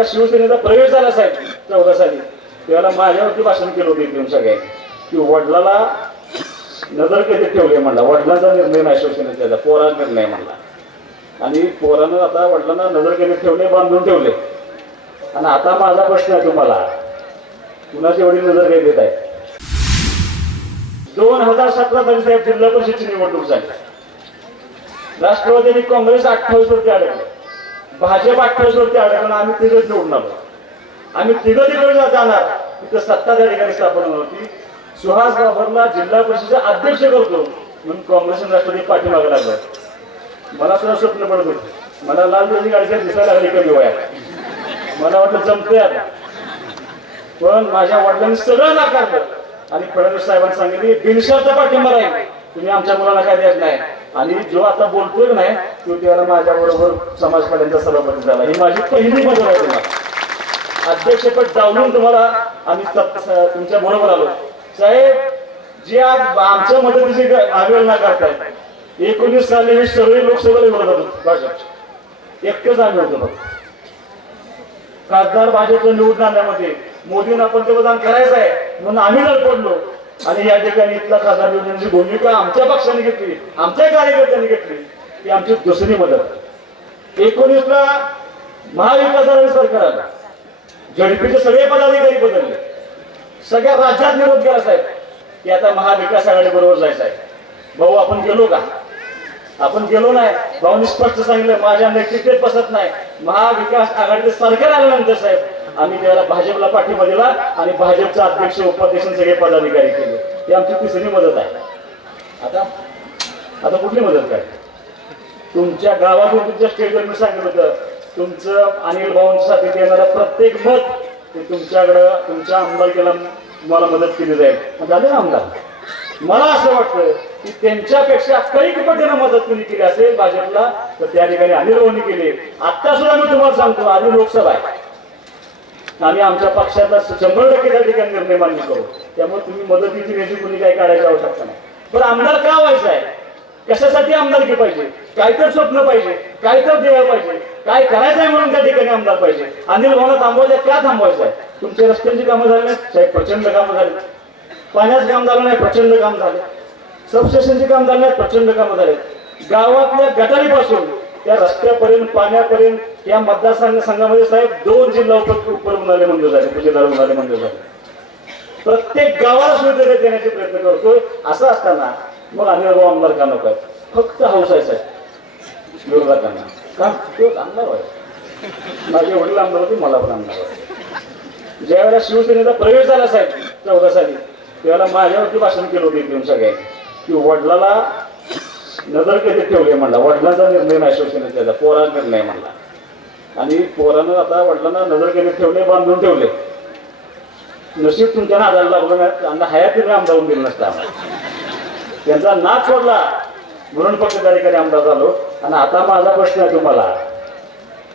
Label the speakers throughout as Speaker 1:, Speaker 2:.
Speaker 1: ज्यावेळेला शिवसेनेचा प्रवेश झाला साहेब चौदा साली. त्यावेळेला माझ्यावरती भाषण केलं होतं एकदम सगळ्या की वडिलाला नजर कधी ठेवले म्हणला. वडिलांचा निर्णय नाही शिवसेनेचा पोरा निर्णय म्हणला. आणि पोरानं आता वडिलांना नजर कधी ठेवले बांधून ठेवले आणि आता माझा प्रश्न आहे तुम्हाला. कुणाची एवढी नजर काही देत आहे? दोन हजार सतरा साली साहेब जिल्हा परिषदची निवडणूक झाली. राष्ट्रवादी आणि काँग्रेस अठ्ठावीस वरती अडकले भाजप अठ्ठावीस वरती आम्ही तिघच निवडून आलो. आम्ही तिघं तिकडे जाणार. तिथं सत्ता त्या ठिकाणी स्थापन होती. सुहास बाबरला जिल्हा परिषदेचा अध्यक्ष करतो. म्हणून काँग्रेस राष्ट्रवादी पाठीमागे लागला. मला सुद्धा स्वप्न पडत होते. मला लाल दिवशी गाडीच्या दिसायला लागली कमी वयात. मला वाटलं जमतंय आता. पण माझ्या वडिलांनी सगळं नाकारलं. आणि फडणवीस साहेबांनी सांगितले बिनशर्त पाठिंबा राहील. तुम्ही आमच्या मुलाला काय देत नाही. आणि जो आता बोलतोय नाही तो त्याला माझ्या बरोबर समाज सभापती झाला. ही माझी पहिली मजा आहे. तुम्हाला अध्यक्षपद डावलून तुम्हाला आम्ही तुमच्या बरोबर आलो. साहेब जे आज आमच्या मदतीची आवेदना करतायत एकोणीस साली हे सगळे लोकसभेला विरोधात होते भाजप एकटंच आम्ही होतो खासदार भाजपच्या निवडून आणण्यामध्ये मोदींना पंतप्रधान करायचं आहे म्हणून आम्ही जर पडलो आणि या ठिकाणी इथला खासदार निवडण्याची भूमिका आमच्या पक्षाने घेतली आमच्या कार्यकर्त्यांनी घेतली ती आमची दुसरी मदत. एकोणीसला महाविकास आघाडी सरकार आलं झडपीचे सगळे पदाधिकारी बदलले. सगळ्या राज्यात निरोध केला साहेब. की आता महाविकास आघाडी बरोबर जायचं आहे. भाऊ आपण गेलो का? आपण गेलो नाही. भाऊनी स्पष्ट सांगितलं माझ्या नेतृत्वात बसत नाही. महाविकास आघाडीचं सरकार आल्यानंतर साहेब आम्ही त्याला भाजपला पाठिंबा दिला आणि भाजपचा अध्यक्ष उपाध्यक्ष सगळे पदाधिकारी केले. ही आमची तिसरी मदत आहे. आता आता कुठली मदत काय? तुमच्या गावातून तुमच्या स्टेजवर मी सांगितलं होतं तुमचं अनिल भाऊंसाठी देणारं प्रत्येक मत ते तुमच्याकडं तुमच्या आमदारकीला तुम्हाला मदत केली जाईल. झाले ना आमदार? मला असं वाटतं की त्यांच्यापेक्षा कैक पटीनं मदत कोणी केली असेल भाजपला तर त्या ठिकाणी अनिल भाऊंनी केली. आता सुद्धा मी तुम्हाला सांगतो आधी लोकसभा आहे. आम्ही आमच्या पक्षाचा शंभर टक्के त्या ठिकाणी निर्णय मान्य करू. त्यामुळे तुम्ही मदतीची वेळी कोणी काही काढायची आवश्यकता नाही. पण आमदार का व्हायचं आहे? कशासाठी आमदारकी पाहिजे? काय तर स्वप्न पाहिजे काय तर ध्येय पाहिजे काय करायचं आहे म्हणून त्या ठिकाणी आमदार पाहिजे. अनिल भावना थांबवायचं का थांबवायचं आहे तुमच्या रस्त्यांची कामं झाली नाही साहेब प्रचंड कामं झाली. पाण्याचं काम झालं नाही प्रचंड काम झाले. सबस्टेशनचे काम झालं नाही प्रचंड कामं झाले. गावातल्या गटारीपासून त्या रस्त्यापर्यंत पाण्यापर्यंत या मतदारसंघ संघामध्ये साहेब दोन जिल्हा उप रुग्णालय मंजूर झाले तुझेदार रुग्णालय मंजूर झाले. प्रत्येक गावाला सुविधा देण्याचे प्रयत्न करतोय असं असताना मग आम्ही भाऊ आमदार का नको? आहेत फक्त हौस आहे साहेब. विरोधकांना का तो आमदार व्हायचा माझे वडील आमदार होते मला पण आमदार व्हायचं ज्यावेळेला शिवसेनेचा प्रवेश झाला साहेब चौदा साली त्यावेळेला माझ्यावरती भाषण केलं होतं इथून सगळे की वडिलाला नजर कधी ठेवले म्हणला. वडिलांचा निर्णय नाही शिवसेनेचा पोरा निर्णय म्हणला. आणि पोरानं आता वडिलांना नजर कधी ठेवले बांधून ठेवले. नशीब तुमच्या आधार लागलं नाही त्यांना हयातीने आमदारून दिलं नसतं आम्हाला. त्यांचा नाच सोडला. म्हणून फक्त त्या आमदार झालो. आणि आता माझा प्रश्न आहे तुम्हाला.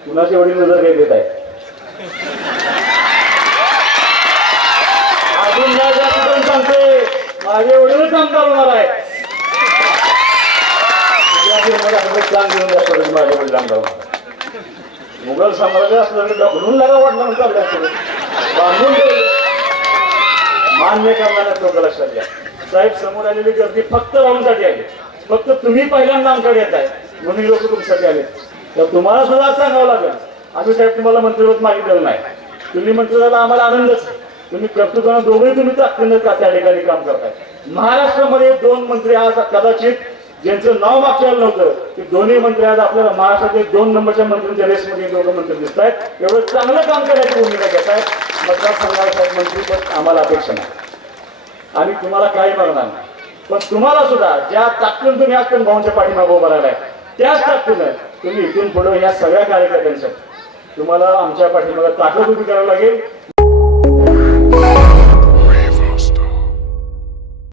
Speaker 1: कुणाची एवढी नजर काही देत आहे अजून या सांगते? माझे वडीलच आमदार होणार आहे या जीवनाला सगळं घेऊन जातो माझे वडील आमदार होणार. मुघल साम्राज्य असलं तरी ढकलून लागा वाटलं म्हणून चाललं बांधून मान्य करणाऱ्या लोक लक्षात घ्या. साहेब समोर आलेली गर्दी फक्त राहूनसाठी आली फक्त तुम्ही पहिल्यांदा आमच्याकडे येत आहे. म्हणून लोक तुमच्यासाठी आले तर तुम्हाला सुद्धा सांगावं लागेल. आम्ही साहेब तुम्हाला मंत्रिपद मागितलेलं नाही. तुम्ही मंत्री झाला आम्हाला आनंदच तुम्ही कर्तृत्वानं दोघे तुम्ही अत्यंत त्या ठिकाणी काम करताय. महाराष्ट्रामध्ये दोन मंत्री आज कदाचित ज्यांचं नाव मागच्या नव्हतं ते दोन्ही मंत्री आज आपल्याला महाराष्ट्रातील दोन नंबरच्या मंत्र्यांच्या रेसमध्ये दोघं मंत्री दिसत आहेत एवढं चांगलं काम करायची भूमिका घेत आहेत मतदारसंघाला साहेब मंत्रीपद आम्हाला अपेक्षा नाही. आम्ही तुम्हाला काही मागणार नाही. पण तुम्हाला सुद्धा ज्या ताकदीनं तुम्ही आज पण भाऊंच्या पाठीमागे उभा राहिलाय त्याच ताकदीनं तुम्ही इथून पुढे या सगळ्या कार्यकर्त्यांसाठी तुम्हाला आमच्या पाठीमागे ताकद उभी करावी लागेल.